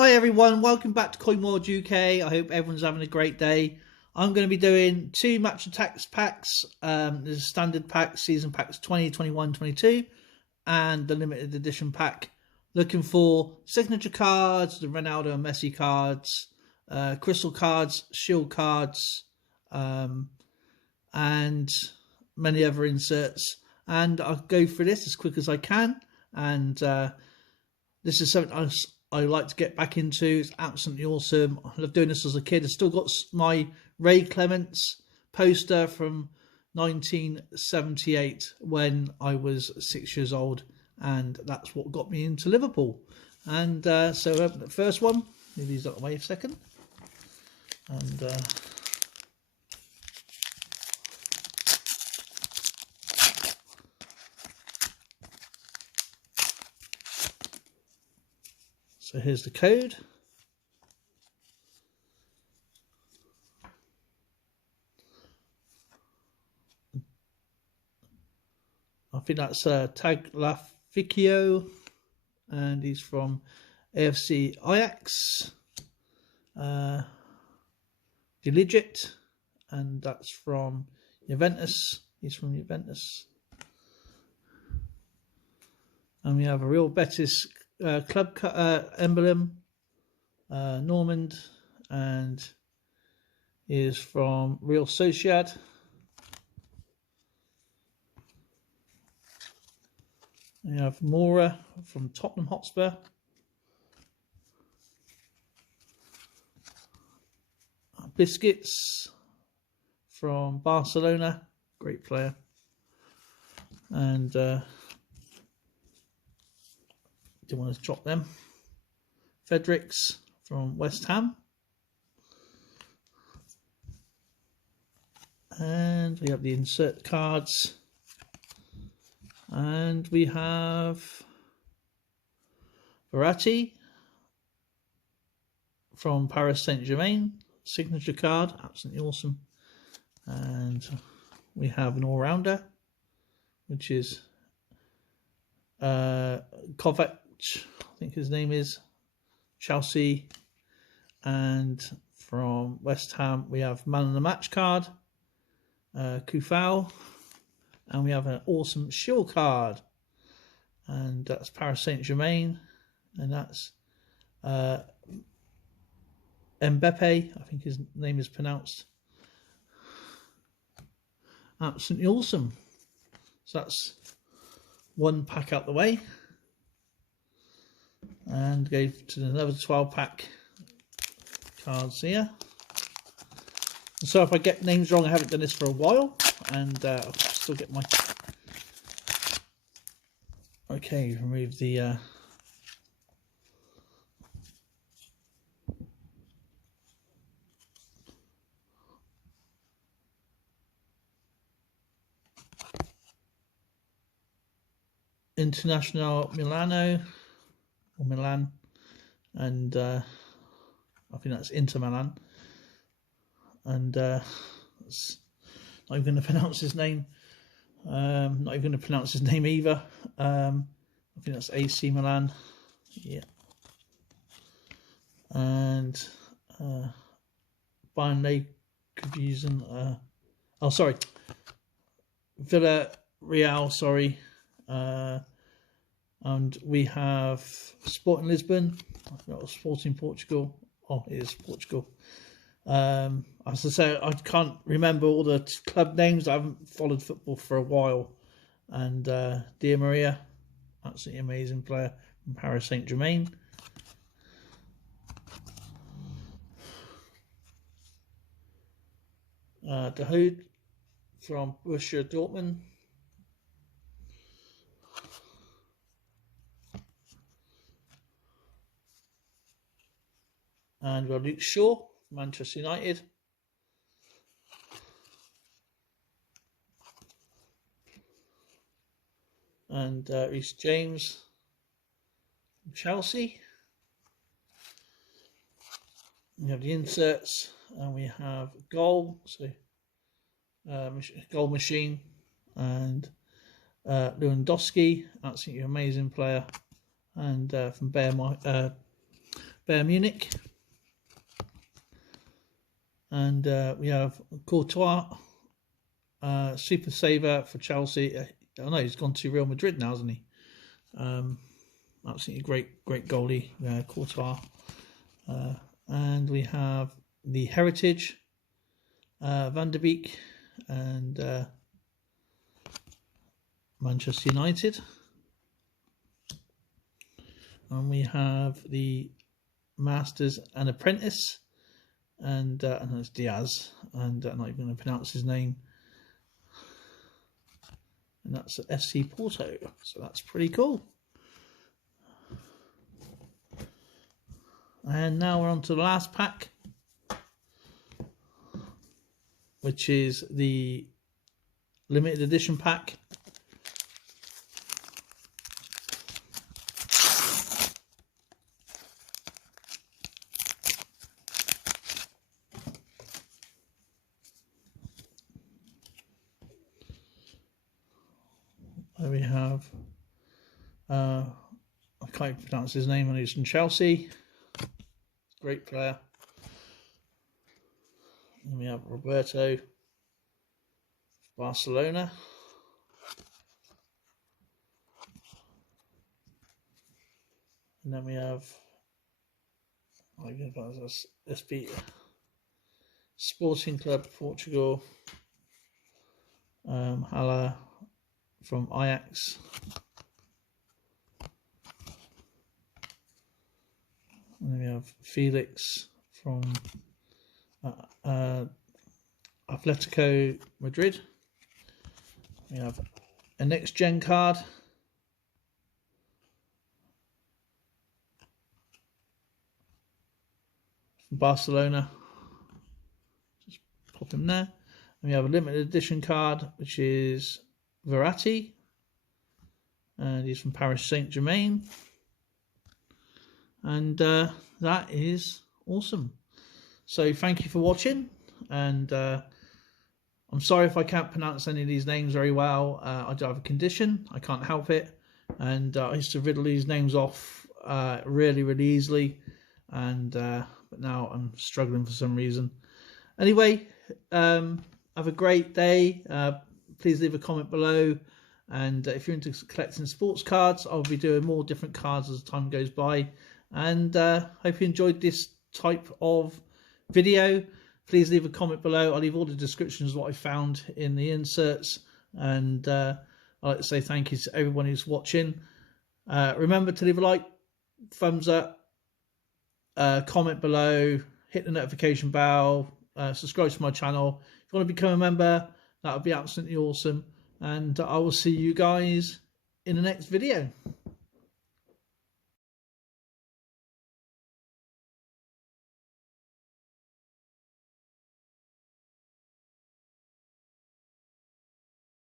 Hi everyone, welcome back to Coin World UK. I hope everyone's having a great day. I'm going to be doing two Match Attax packs. There's a standard pack, season packs 20, 21, 22, and the limited edition pack. Looking for signature cards, the Ronaldo and Messi cards, crystal cards, shield cards, and many other inserts. And I'll go through this as quick as I can. And this is something I like to get back into. It's absolutely awesome. I love doing this as a kid. I've still got my Ray Clements poster from 1978 when I was 6 years old, and that's what got me into Liverpool. And so the first one, move these out of the way a second. And so here's the code. I think that's Tagliafico, and he's from AFC Ajax. Diligit, and that's from Juventus. He's from Juventus. And we have a real Betis club emblem, Normand, and is from Real Sociedad. We have Mora from Tottenham Hotspur. Biscuits from Barcelona, great player. And didn't want to drop them. Fredericks from West Ham. And we have the insert cards. And we have Verratti from Paris St-Germain, signature card, absolutely awesome. And we have an all-rounder, which is Kovacic, I think his name is, Chelsea. And from West Ham we have man of the match card, Koufal. And we have an awesome shield card, and that's Paris Saint-Germain, and that's Mbappe, I think his name is pronounced. Absolutely awesome. So that's one pack out the way, and go to another 12 pack cards here. So if I get names wrong, I haven't done this for a while, and I'll still get my... Okay, remove the International Milano, or Milan, and I think that's Inter Milan, and that's not even going to pronounce his name. Not even going to pronounce his name either. I think that's AC Milan. Yeah. And Bayern Leverkusen. Oh, sorry. Villarreal. Sorry. And we have Sporting Lisbon. I think that was Sporting Portugal. Oh, it is Portugal. As I say, I can't remember all the club names. I haven't followed football for a while. And Di Maria, absolutely amazing player from Paris Saint-Germain. De Hood from Borussia Dortmund. And we have Luke Shaw, Manchester United. And Reece James from Chelsea. We have the inserts, and we have goal, so goal machine, and Lewandowski, absolutely amazing player, and from Bayern Munich. And we have Courtois, super saver for Chelsea. I know he's gone to Real Madrid now, hasn't he? Absolutely great goalie, Courtois. And we have the Heritage, Van der Beek, and Manchester United. And we have the Masters and Apprentice, and it's Diaz, and I'm not even going to pronounce his name. And that's FC Porto, so that's pretty cool. And now we're on to the last pack, which is the limited edition pack. There we have, I can't pronounce his name, and he's from Chelsea. Great player. And we have Roberto, Barcelona. And then we have, SB Sporting Club Portugal. Hala from Ajax. And then we have Felix from Atletico Madrid. We have a next gen card. From Barcelona. Just pop him there. And we have a limited edition card, which is Verratti. And he's from Paris St-Germain. And that is awesome. So thank you for watching, and I'm sorry if I can't pronounce any of these names very well. I do have a condition, I can't help it, and I used to riddle these names off really easily, and but now I'm struggling for some reason. Anyway, have a great day. Please leave a comment below, and if you're into collecting sports cards, I'll be doing more different cards as time goes by. And hope you enjoyed this type of video. Please leave a comment below. I'll leave all the descriptions of what I found in the inserts. And I'd like to say thank you to everyone who's watching. Remember to leave a like, thumbs up, comment below, hit the notification bell, subscribe to my channel. If you want to become a member, that would be absolutely awesome. And I will see you guys in the next video.